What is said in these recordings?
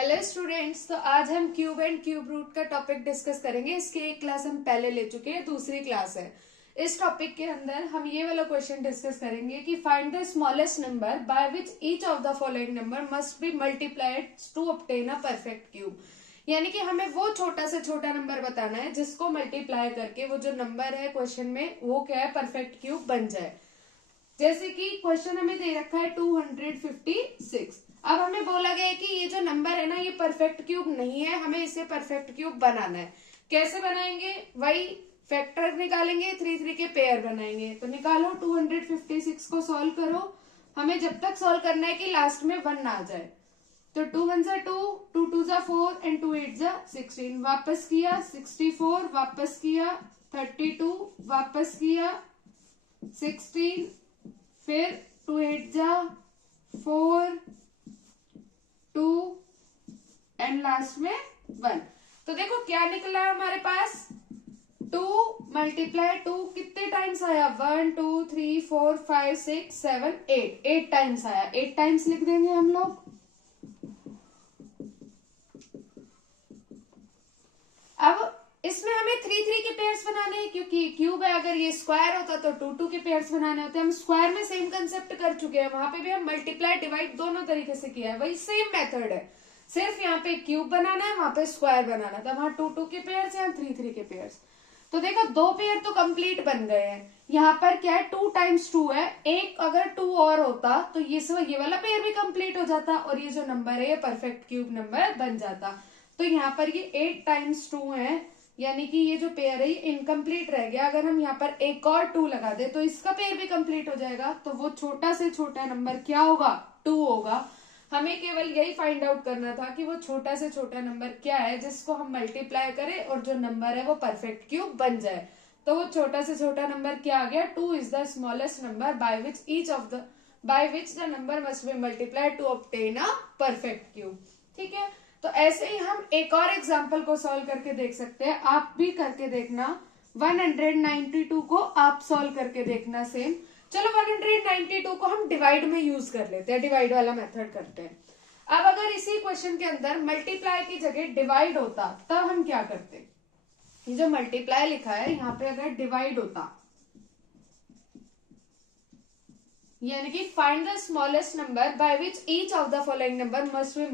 Hello students, तो आज हम क्यूब एंड क्यूब रूट का टॉपिक डिस्कस करेंगे। इसकी एक क्लास हम पहले ले चुके हैं, दूसरी क्लास है। इस टॉपिक के अंदर हम ये वाला क्वेश्चन डिस्कस करेंगे कि find the smallest number by which each of the following number must be multiplied to obtain a perfect cube. यानी कि हमें वो छोटा से छोटा नंबर बताना है जिसको मल्टीप्लाई करके वो जो नंबर है क्वेश्चन में वो क्या है, परफेक्ट क्यूब बन जाए। जैसे कि क्वेश्चन हमें दे रखा है 256। अब हमें बोला गया है कि ये जो नंबर है ना, ये परफेक्ट क्यूब नहीं है, हमें इसे परफेक्ट क्यूब बनाना है। कैसे बनाएंगे? वही फैक्टर निकालेंगे, 3 के पेयर बनाएंगे। तो निकालो 256 को सॉल्व करो। हमें जब तक सॉल्व करना है कि लास्ट में 1 ना आ जाए। तो 2 1 जा 2, 2 2 जा 4 एंड 2 8 जा 16। वापस किया 64, वापस किया 32, वापस किया 16, फिर 2 8 जा 4, 2 एंड लास्ट में 1। तो देखो क्या निकला हमारे पास, 2 मल्टीप्लाई 2 कितने टाइम्स आया, 1 2 3 4 5 6 7 8, 8 टाइम्स आया। 8 टाइम्स लिख देंगे हम लोग। अब इसमें हमें 3 के पेयर्स बनाने हैं, क्योंकि क्यूब है। अगर ये स्क्वायर होता तो 2 के पेयर्स बनाने होते। हम स्क्वायर में सेम कंसेप्ट कर चुके हैं, वहां पे भी हम मल्टीप्लाई डिवाइड दोनों तरीके से किया है, वही सेम मेथड है। सिर्फ यहाँ पे क्यूब बनाना है, वहां पे स्क्वायर बनाना था। वहां 2 के पेयर्स, यहाँ 3 के पेयर्स। तो देखो 2 पेयर तो कंप्लीट बन गए हैं। यहाँ पर क्या है, 2 टाइम्स 2 है। एक अगर 2 और होता तो ये वाला पेयर भी कंप्लीट हो जाता और ये जो नंबर है ये परफेक्ट क्यूब नंबर बन जाता। तो यहाँ पर ये 8 टाइम्स 2 है, यानी कि ये जो पेयर है ये इनकम्प्लीट रह गया। अगर हम यहाँ पर एक और 2 लगा दे तो इसका पेयर भी कंप्लीट हो जाएगा। तो वो छोटा से छोटा नंबर क्या होगा, 2 होगा। हमें केवल यही फाइंड आउट करना था कि वो छोटा से छोटा नंबर क्या है जिसको हम मल्टीप्लाई करें और जो नंबर है वो परफेक्ट क्यूब बन जाए। तो वो छोटा से छोटा नंबर क्या आ गया, 2 is the smallest number by which the number must be multiplied to obtain a perfect cube. ठीक है, तो ऐसे ही हम एक और एग्जाम्पल को सॉल्व करके देख सकते हैं। आप भी करके देखना, 192 को आप सॉल्व करके देखना सेम। चलो 192 को हम डिवाइड में यूज कर लेते हैं, डिवाइड वाला मेथड करते हैं। अब अगर इसी क्वेश्चन के अंदर मल्टीप्लाई की जगह डिवाइड होता तब हम क्या करते? ये जो मल्टीप्लाई लिखा है यहाँ पे अगर डिवाइड होता, यानी कि find the smallest number by which each of the following number must be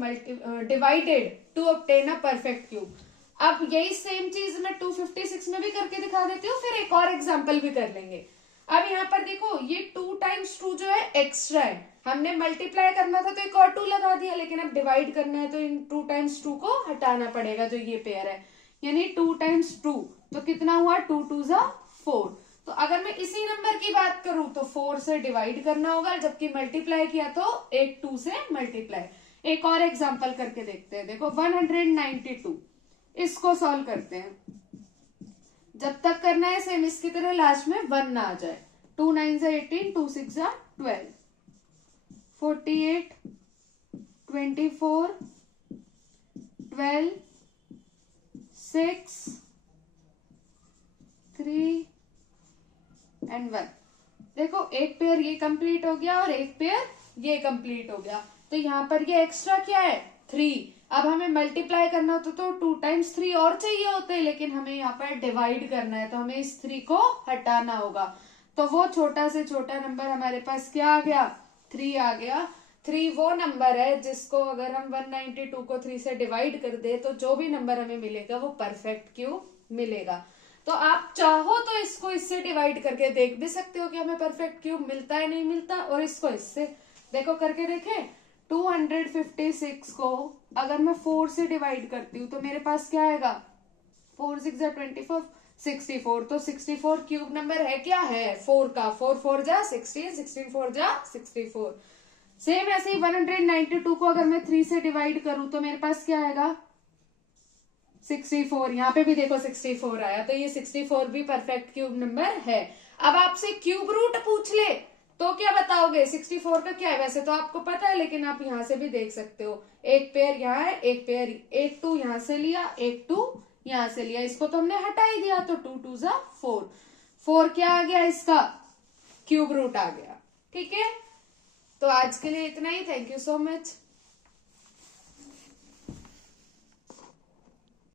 divided to obtain a perfect cube. अब यही सेम चीज मैं 256 में भी करके दिखा देती हूँ, फिर एक और एग्जांपल भी कर लेंगे। अब यहाँ पर देखो ये 2 टाइम्स 2 जो है एक्स्ट्रा है, हमने मल्टीप्लाई करना था तो एक और 2 लगा दिया, लेकिन अब डिवाइड करना है तो इन 2 टाइम्स 2 को हटाना पड़ेगा जो ये पेयर है। यानी 2 टाइम्स 2 तो कितना हुआ, 2 2 जा 4। तो अगर मैं इसी नंबर की बात करूं तो 4 से डिवाइड करना होगा, जबकि मल्टीप्लाई किया तो एक 2 से मल्टीप्लाई। एक और एग्जांपल करके देखते हैं। देखो 192 इसको सॉल्व करते हैं। जब तक करना है सेम इसकी तरह, लास्ट में 1 ना आ जाए। 2 9 जा 18, 2 6 जा 12, 48, 24, 12, 6, 3 एंड 1। देखो एक पेयर ये कंप्लीट हो गया और एक पेयर ये कंप्लीट हो गया। तो यहाँ पर ये एक्स्ट्रा क्या है, 3। अब हमें मल्टीप्लाई करना होता तो 2 टाइम्स 3 और चाहिए होते हैं, लेकिन हमें यहाँ पर डिवाइड करना है तो हमें इस 3 को हटाना होगा। तो वो छोटा से छोटा नंबर हमारे पास क्या आ गया, 3 आ गया। 3 वो नंबर है जिसको अगर हम 192 को 3 से डिवाइड कर दे तो जो भी नंबर हमें मिलेगा वो परफेक्ट क्यूब मिलेगा। तो आप चाहो तो इसको इससे डिवाइड करके देख भी सकते हो कि हमें परफेक्ट क्यूब मिलता है नहीं मिलता, और इसको इससे देखो करके देखें। 256 को अगर मैं 4 से डिवाइड करती हूँ तो मेरे पास क्या आएगा, 4 6 जा 24, 64। तो 64 क्यूब नंबर है क्या, है 4 का। 4 4 जा 16, 16 4 जा 64। सेम ऐसे ही 192 को अगर मैं 3 से डिवाइड करूं तो मेरे पास क्या आएगा, 64। यहाँ पे भी देखो 64 आया, तो ये 64 भी परफेक्ट क्यूब नंबर है। अब आपसे क्यूब रूट पूछ ले तो क्या बताओगे, 64 का क्या है? वैसे तो आपको पता है, लेकिन आप यहाँ से भी देख सकते हो। एक पेयर यहाँ है, एक पेयर, एक 2 यहाँ से लिया, एक 2 यहाँ से लिया, इसको तो हमने हटा ही दिया। तो 2 2 जा 4, 4 क्या आ गया, इसका क्यूब रूट आ गया। ठीक है, तो आज के लिए इतना ही। Thank you so much.